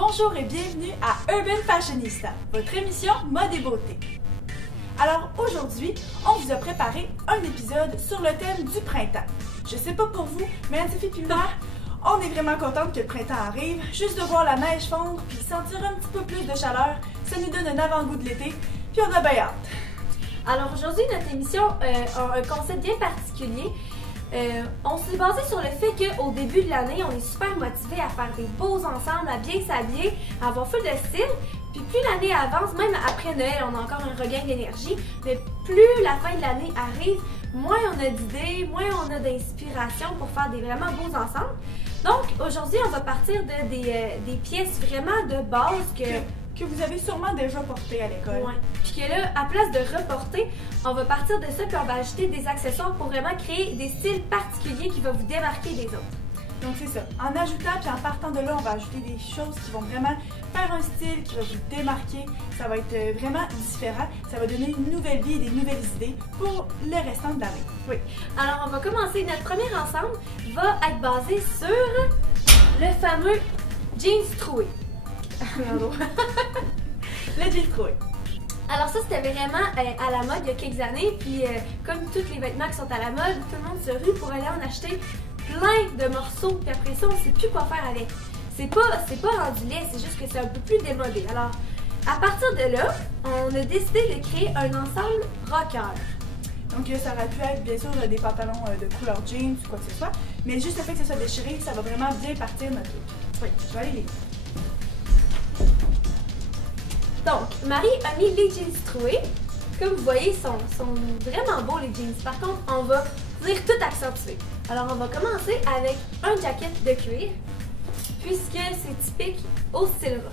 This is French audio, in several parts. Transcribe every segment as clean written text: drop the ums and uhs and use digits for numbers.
Bonjour et bienvenue à Urban Fashionista, votre émission mode et beauté. Alors aujourd'hui, on vous a préparé un épisode sur le thème du printemps. Je sais pas pour vous, mais Anne-Sophie et moi, on est vraiment contente que le printemps arrive. Juste de voir la neige fondre puis sentir un petit peu plus de chaleur, ça nous donne un avant-goût de l'été, puis on a bien hâte. Alors aujourd'hui, notre émission a un concept bien particulier. On s'est basé sur le fait qu'au début de l'année, on est super motivé à faire des beaux ensembles, à bien s'habiller, à avoir full de style. Puis plus l'année avance, même après Noël, on a encore un regain d'énergie. Mais plus la fin de l'année arrive, moins on a d'idées, moins on a d'inspiration pour faire des vraiment beaux ensembles. Donc aujourd'hui, on va partir de des pièces vraiment de base Que vous avez sûrement déjà porté à l'école. Ouais. Puis que là, à place de reporter, on va partir de ça puis on va ajouter des accessoires pour vraiment créer des styles particuliers qui vont vous démarquer des autres. Donc c'est ça. En ajoutant puis en partant de là, on va ajouter des choses qui vont vraiment faire un style qui va vous démarquer. Ça va être vraiment différent. Ça va donner une nouvelle vie et des nouvelles idées pour le restant de l'année. Oui. Alors on va commencer. Notre premier ensemble va être basé sur le fameux jeans troué. Le jean troué. Alors ça, c'était vraiment à la mode il y a quelques années, puis comme tous les vêtements qui sont à la mode, tout le monde se rue pour aller en acheter plein de morceaux, puis après ça, on ne sait plus quoi faire avec. C'est pas rendu laid, c'est juste que c'est un peu plus démodé. Alors, à partir de là, on a décidé de créer un ensemble rocker. Donc ça aurait pu être bien sûr des pantalons de couleur jeans ou quoi que ce soit, mais juste le fait que ce soit déchiré, ça va vraiment bien partir notre look. Oui. Je vais aller les... Donc, Marie a mis les jeans troués. Comme vous voyez, ils sont vraiment beaux les jeans. Par contre, on va venir tout accentuer. Alors, on va commencer avec un jacket de cuir, puisque c'est typique au style rock.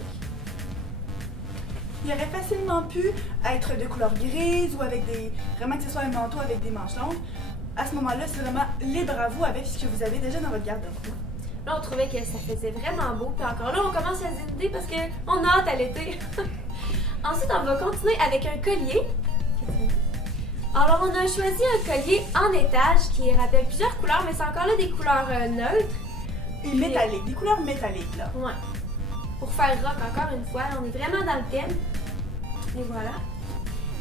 Il aurait facilement pu être de couleur grise ou avec des... vraiment que ce soit un manteau avec des manches longues. À ce moment-là, c'est vraiment libre à vous avec ce que vous avez déjà dans votre garde-robe. Là, on trouvait que ça faisait vraiment beau. Puis encore là, on commence à se décider parce qu'on a hâte à l'été. Ensuite, on va continuer avec un collier. Alors, on a choisi un collier en étage qui rappelle plusieurs couleurs, mais c'est encore là des couleurs neutres. Et métalliques, des couleurs métalliques, là. Ouais. Pour faire rock, encore une fois, on est vraiment dans le thème. Et voilà.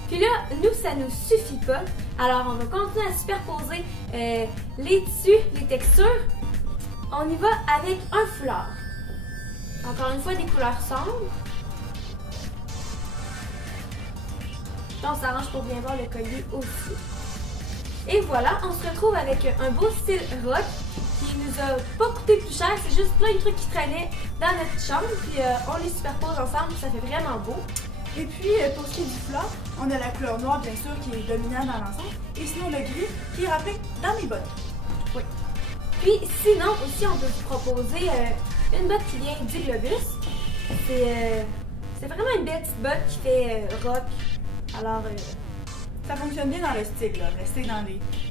Puis là, nous, ça nous suffit pas. Alors, on va continuer à superposer les tissus, les textures. On y va avec un foulard. Encore une fois, des couleurs sombres. Là, on s'arrange pour bien voir le collier aussi. Et voilà, on se retrouve avec un beau style rock qui nous a pas coûté plus cher. C'est juste plein de trucs qui traînaient dans notre chambre. Puis on les superpose ensemble, ça fait vraiment beau. Et puis, pour ce qui est du foulard, on a la couleur noire, bien sûr, qui est dominante dans l'ensemble. Et sinon, le gris, qui est rappelé dans mes bottes. Oui. Puis, sinon, aussi, on peut vous proposer une botte qui vient du Globus. C'est vraiment une belle petite botte qui fait rock. Alors, ça fonctionne bien dans le style, là. Rester dans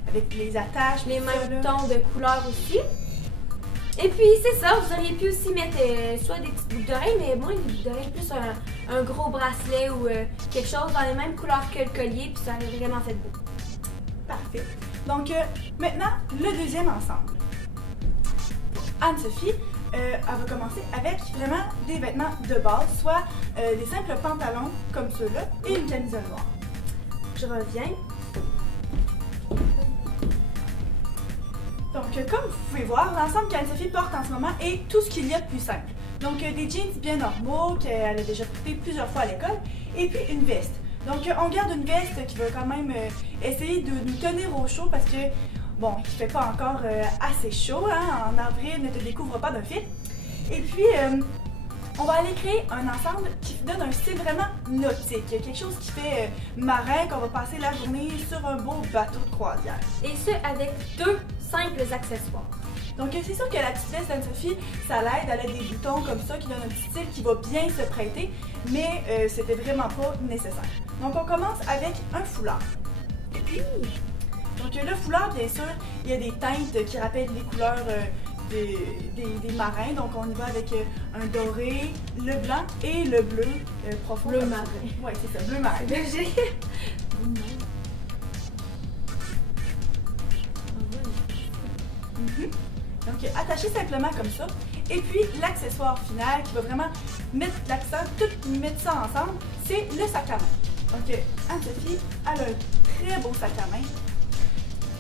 avec les attaches. Les mêmes tons de couleurs aussi. Et puis, c'est ça, vous auriez pu aussi mettre soit des petites boucles d'oreilles, mais moi, des boucles d'oreilles, plus un gros bracelet ou quelque chose dans les mêmes couleurs que le collier, puis ça aurait vraiment fait beau. Parfait. Donc, maintenant, le deuxième ensemble. Anne-Sophie, elle va commencer avec vraiment des vêtements de base, soit des simples pantalons comme ceux-là et une camisole noire. Je reviens. Donc, comme vous pouvez voir, l'ensemble qu'Anne-Sophie porte en ce moment est tout ce qu'il y a de plus simple. Donc, des jeans bien normaux qu'elle a déjà portés plusieurs fois à l'école, et puis une veste. Donc, on garde une veste qui va quand même essayer de nous tenir au chaud parce que, bon, il ne fait pas encore assez chaud, hein? En avril, ne te découvre pas d'un fil. Et puis, on va aller créer un ensemble qui donne un style vraiment nautique, quelque chose qui fait marin, qu'on va passer la journée sur un beau bateau de croisière. Et ce, avec deux simples accessoires. Donc c'est sûr que la petite veste d'Anne-Sophie, ça l'aide, elle a des boutons comme ça qui donnent un petit style qui va bien se prêter, mais c'était vraiment pas nécessaire. Donc on commence avec un foulard. Donc le foulard, bien sûr, il y a des teintes qui rappellent les couleurs des marins, donc on y va avec un doré, le blanc et le bleu profond. Bleu marin. Oui, c'est ça, bleu marin. Donc attachez simplement comme ça. Et puis l'accessoire final qui va vraiment mettre l'accent, tout mettre ça ensemble, c'est le sac à main. Donc Anne-Sophie, elle a un très beau sac à main,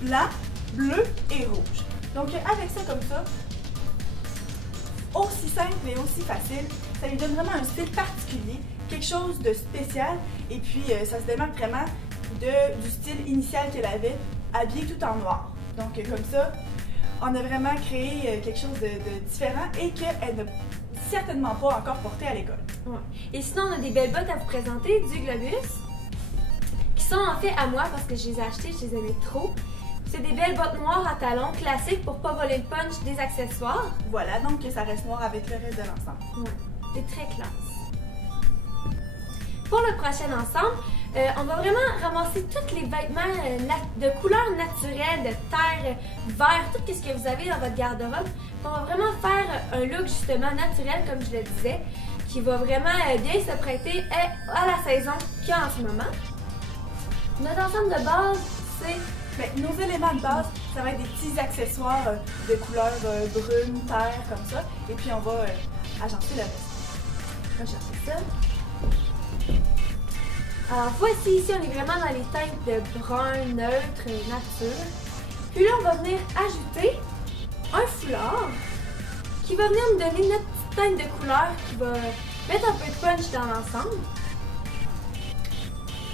blanc, bleu et rouge. Donc avec ça comme ça, aussi simple et aussi facile, ça lui donne vraiment un style particulier, quelque chose de spécial, et puis ça se démarque vraiment du style initial qu'elle avait, habillé tout en noir. Donc comme ça, on a vraiment créé quelque chose de différent et qu'elle n'a certainement pas encore porté à l'école. Ouais. Et sinon, on a des belles bottes à vous présenter du Globus, qui sont en fait à moi parce que je les ai achetées, je les aimais trop. C'est des belles bottes noires à talons classiques pour pas voler le punch des accessoires. Voilà, donc ça reste noir avec le reste de l'ensemble. Ouais, c'est très classe. Pour le prochain ensemble, on va vraiment ramasser tous les vêtements de couleur naturelle, de terre, vert, tout ce que vous avez dans votre garde-robe. On va vraiment faire un look justement naturel, comme je le disais, qui va vraiment bien se prêter à la saison qu'il y a en ce moment. Notre ensemble de base, c'est... Bien, nos éléments de base, ça va être des petits accessoires de couleur brune, terre, comme ça. Et puis on va agencer le reste. On va chercher ça. Alors voici, ici on est vraiment dans les teintes de brun, neutre, nature. Puis là on va venir ajouter un foulard qui va venir nous donner notre petite teinte de couleur qui va mettre un peu de punch dans l'ensemble.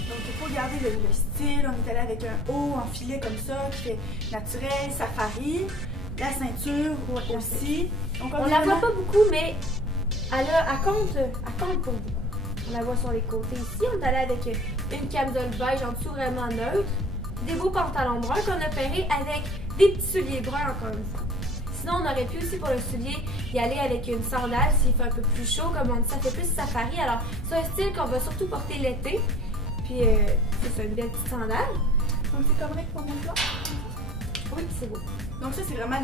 Donc il faut garder le style, on est allé avec un haut en filet comme ça qui fait naturel, safari, la ceinture aussi. Donc, on la voit pas beaucoup mais elle compte pour beaucoup. On la voit sur les côtés ici. On est allé avec une camisole beige en dessous vraiment neutre. Des beaux pantalons bruns qu'on a pairés avec des petits souliers bruns encore une fois. Sinon, on aurait pu aussi pour le soulier y aller avec une sandale s'il fait un peu plus chaud. Comme on dit, ça fait plus safari. Alors, c'est un style qu'on va surtout porter l'été. Puis, c'est ça, une belle petite sandale. Donc, c'est correct pour mon plan? Oui, c'est beau. Donc ça, c'est vraiment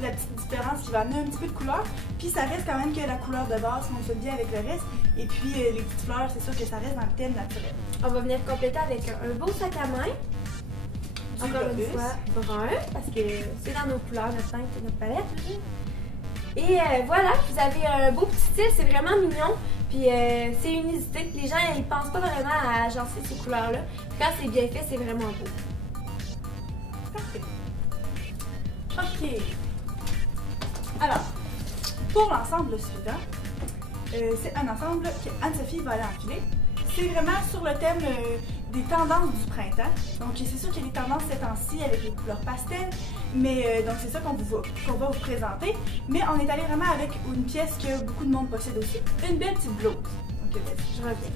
la petite différence qui va amener un petit peu de couleur. Puis ça reste quand même que la couleur de base fonctionne bien avec le reste. Et puis les petites fleurs, c'est sûr que ça reste dans le thème naturel. On va venir compléter avec un beau sac à main. Encore une fois, brun, parce que c'est dans nos couleurs, notre teinte et notre palette. Et voilà, vous avez un beau petit style, c'est vraiment mignon. Puis c'est unité. Les gens, ils pensent pas vraiment à agencer ces couleurs-là. Puis quand c'est bien fait, c'est vraiment beau. Parfait. Ok. Alors, pour l'ensemble suivant, c'est un ensemble que Anne-Sophie va aller enfiler. C'est vraiment sur le thème des tendances du printemps. Donc, c'est sûr qu'il y a des tendances ces temps-ci avec les couleurs pastel, mais donc c'est ça qu'on va vous présenter. Mais on est allé vraiment avec une pièce que beaucoup de monde possède aussi, une belle petite blouse. Donc, je reviens.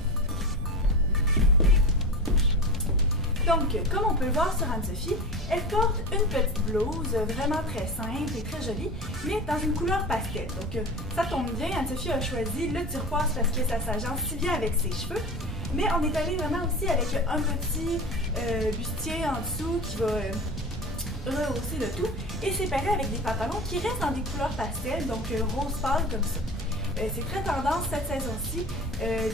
Donc, comme on peut le voir sur Anne-Sophie, elle porte une petite blouse vraiment très simple et très jolie, mais dans une couleur pastel. Donc, ça tombe bien, Anne-Sophie a choisi le turquoise parce que ça s'agence si bien avec ses cheveux. Mais on est allé vraiment aussi avec un petit bustier en dessous qui va rehausser le tout. Et c'est pareil avec des pantalons qui restent dans des couleurs pastel, donc rose pâle comme ça. C'est très tendance cette saison-ci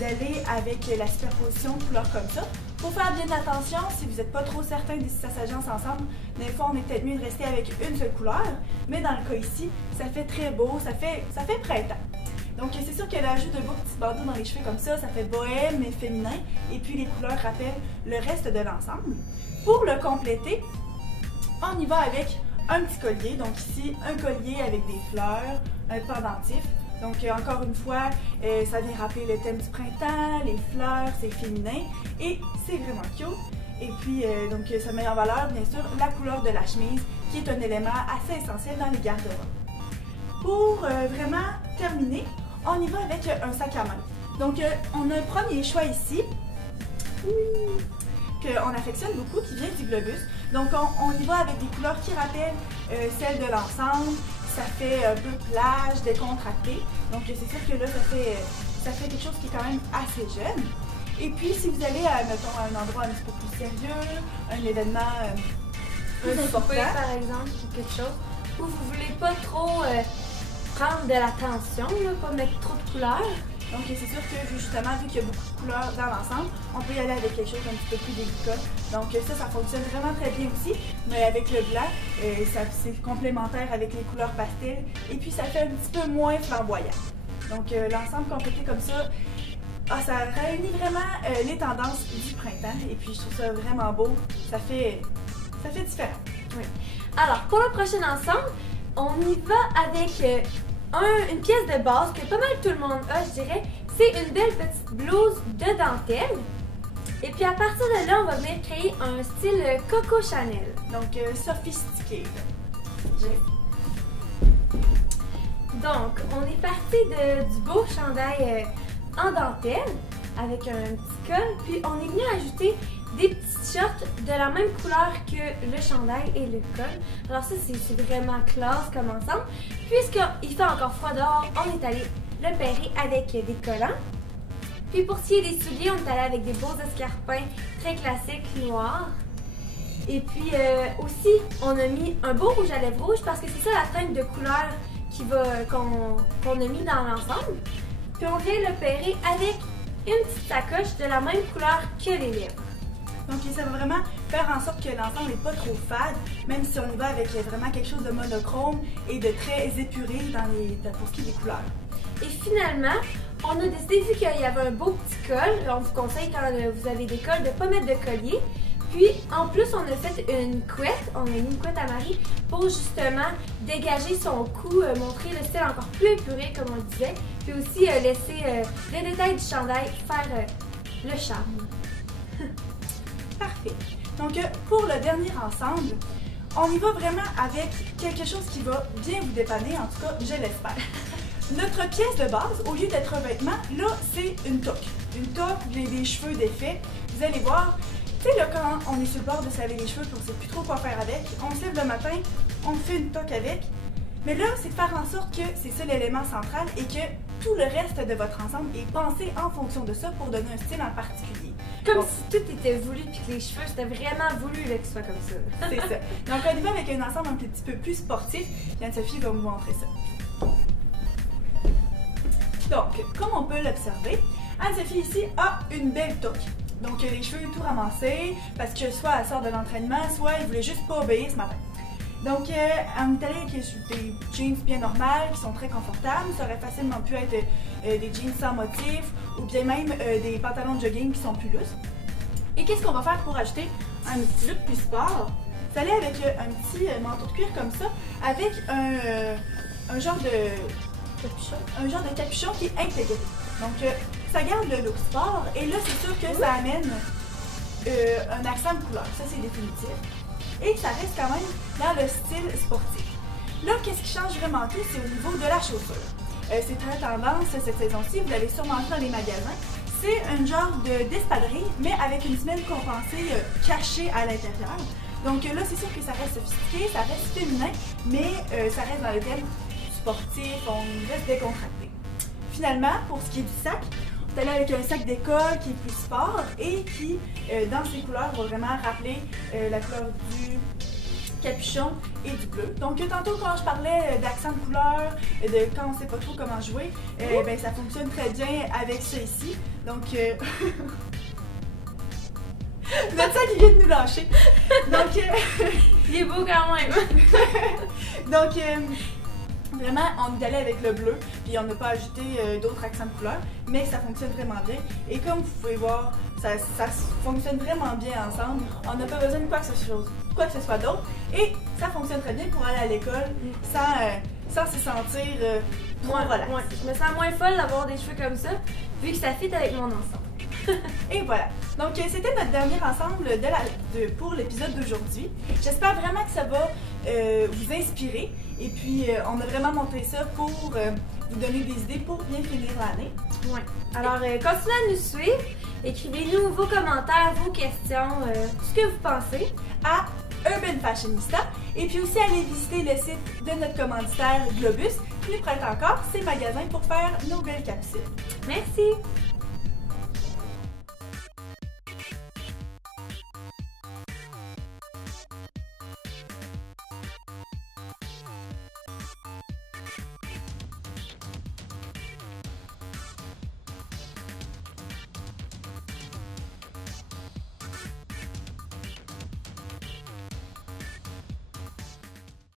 d'aller avec la superposition de couleurs comme ça. Faut faire bien attention si vous n'êtes pas trop certain de si ça s'agence ensemble. Des fois, on est peut-être mieux de rester avec une seule couleur, mais dans le cas ici, ça fait très beau, ça fait printemps. Donc c'est sûr que l'ajout de beaux petits bandeaux dans les cheveux comme ça fait bohème et féminin, et puis les couleurs rappellent le reste de l'ensemble. Pour le compléter, on y va avec un petit collier. Donc ici, un collier avec des fleurs, un pendentif. Donc encore une fois, ça vient rappeler le thème du printemps, les fleurs, c'est féminin et c'est vraiment cute. Et puis donc ça met en valeur bien sûr la couleur de la chemise qui est un élément assez essentiel dans les garde-robes. Pour vraiment terminer, on y va avec un sac à main. Donc on a un premier choix ici qu'on affectionne beaucoup qui vient du Globus. Donc on y va avec des couleurs qui rappellent celles de l'ensemble. Ça fait un peu plage, décontracté. Donc c'est sûr que là, ça fait quelque chose qui est quand même assez jeune. Et puis si vous allez à, mettons, un endroit un petit peu plus sérieux, un événement plus important, par exemple, ou quelque chose, où vous voulez pas trop prendre de l'attention, pas mettre trop de couleurs, Donc c'est sûr que justement, vu qu'il y a beaucoup de couleurs dans l'ensemble, on peut y aller avec quelque chose un petit peu plus délicat. Donc ça fonctionne vraiment très bien aussi, mais avec le blanc, c'est complémentaire avec les couleurs pastel et puis ça fait un petit peu moins flamboyant. Donc l'ensemble complété comme ça, ça réunit vraiment les tendances du printemps et puis je trouve ça vraiment beau, ça fait différent. Oui. Alors pour le prochain ensemble, on y va avec une pièce de base que pas mal tout le monde a, je dirais. C'est une belle petite blouse de dentelle. Et puis à partir de là, on va venir créer un style Coco Chanel. Donc sophistiqué. Donc on est parti du beau chandail en dentelle avec un petit col. Puis on est venu ajouter des petits shorts de la même couleur que le chandail et le col. Alors ça, c'est vraiment classe comme ensemble. Puisqu'il fait encore froid dehors, on est allé le pairer avec des collants. Puis pour ce qui est des souliers, on est allé avec des beaux escarpins très classiques noirs. Et puis aussi, on a mis un beau rouge à lèvres rouge parce que c'est ça la teinte de couleur qu'on a mis dans l'ensemble. Puis on vient le pairer avec une petite sacoche de la même couleur que les lèvres. Donc ça va vraiment faire en sorte que l'ensemble n'est pas trop fade, même si on y va avec vraiment quelque chose de monochrome et de très épuré pour ce qui est des couleurs. Et finalement, on a décidé, vu qu'il y avait un beau petit col, on vous conseille quand vous avez des cols de ne pas mettre de collier. Puis en plus, on a fait une couette, on a mis une couette à Marie pour justement dégager son cou, montrer le style encore plus épuré comme on disait, puis aussi laisser les détails du chandail faire le charme. Parfait. Donc pour le dernier ensemble, on y va vraiment avec quelque chose qui va bien vous dépanner, en tout cas je l'espère. Notre pièce de base, au lieu d'être un vêtement, là c'est une toque. Une toque, des cheveux défaits. Vous allez voir, tu sais là quand on est sur le bord de se laver les cheveux et on ne sait plus trop quoi faire avec, on se lève le matin, on fait une toque avec. Mais là, c'est de faire en sorte que c'est ça l'élément central et que tout le reste de votre ensemble est pensé en fonction de ça pour donner un style en particulier. Comme si tout était voulu puis que les cheveux, c'était vraiment voulu qu'ils soient comme ça. C'est ça. Donc on y va avec un ensemble un petit peu plus sportif. Anne-Sophie va vous montrer ça. Donc, comme on peut l'observer, Anne-Sophie ici a une belle toque. Donc les cheveux tout ramassés parce que soit elle sort de l'entraînement, soit elle voulait juste pas obéir ce matin. Donc, on est allé avec des jeans bien normales qui sont très confortables. Ça aurait facilement pu être des jeans sans motif ou bien même des pantalons de jogging qui sont plus lousses. Et qu'est-ce qu'on va faire pour ajouter un petit look plus sport? Vous allez avec un petit manteau de cuir comme ça avec un genre de capuchon qui est intégré. Donc, ça garde le look sport et là, c'est sûr que ça amène un accent de couleur. Ça, c'est définitif. Et ça reste quand même dans le style sportif. Là, qu'est-ce qui change vraiment tout, c'est au niveau de la chaussure. C'est très tendance cette saison-ci, vous l'avez sûrement vu dans les magasins. C'est un genre d'espadrille, mais avec une semelle compensée cachée à l'intérieur. Donc là, c'est sûr que ça reste sophistiqué, ça reste féminin, mais ça reste dans le thème sportif, on reste décontracté. Finalement, pour ce qui est du sac, on est allé avec un sac d'école qui est plus sport et qui, dans ses couleurs, va vraiment rappeler la couleur du capuchon et du bleu. Donc, tantôt, quand je parlais d'accent de couleur, de quand on ne sait pas trop comment jouer, ben, ça fonctionne très bien avec ça ici. Donc, notre sac, il vient de nous lâcher. Donc, il est beau quand même. Donc, vraiment, on est allé avec le bleu, puis on n'a pas ajouté d'autres accents de couleur, mais ça fonctionne vraiment bien. Et comme vous pouvez voir, ça fonctionne vraiment bien ensemble. On n'a pas besoin de quoi que ce soit d'autre. Et ça fonctionne très bien pour aller à l'école sans se sentir trop relax. Ouais, je me sens moins folle d'avoir des cheveux comme ça, vu que ça fit avec mon ensemble. Et voilà. Donc, c'était notre dernier ensemble pour l'épisode d'aujourd'hui. J'espère vraiment que ça va vous inspirer. Et puis, on a vraiment monté ça pour vous donner des idées pour bien finir l'année. Ouais. Alors, continuez à nous suivre. Écrivez-nous vos commentaires, vos questions, tout ce que vous pensez à Urban Fashionista. Et puis aussi, allez visiter le site de notre commanditaire Globus qui nous prête encore ses magasins pour faire nos belles capsules. Merci!